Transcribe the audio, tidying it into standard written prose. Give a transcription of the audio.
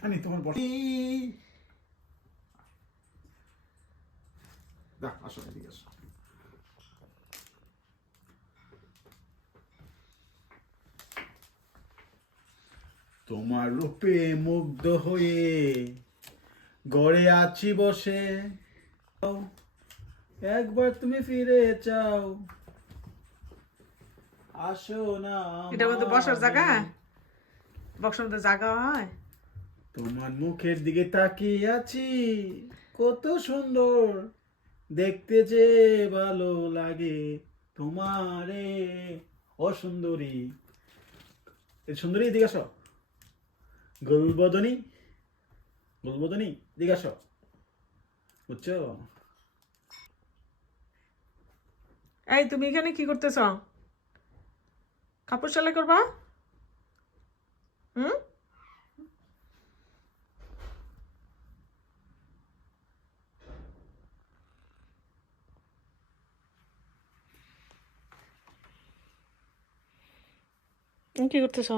জানি তোমার বসে দেখ, আসো এদিকে আসো। তোমার রূপে মুগ্ধ হয়ে গড়ে আছি বসে, একবার তুমি ফিরে চাও, আসো না এটা মধ্যে বসার জায়গা, আমারে। বক্সের মধ্যে জায়গা হয়? তোমার মুখের দিকে তাকিয়ে আছি, কত সুন্দর দেখতে যে ভালো লাগে তোমারে, ও সুন্দরী। এই সুন্দরী এদিকে আসো, গুলবদনী, গুলবদনী এদিকে আসো, বুঝছো? এই তুমি এখানে কি করতেছ? কাপড় সেলাই করবা? হুম? কি করতেছ?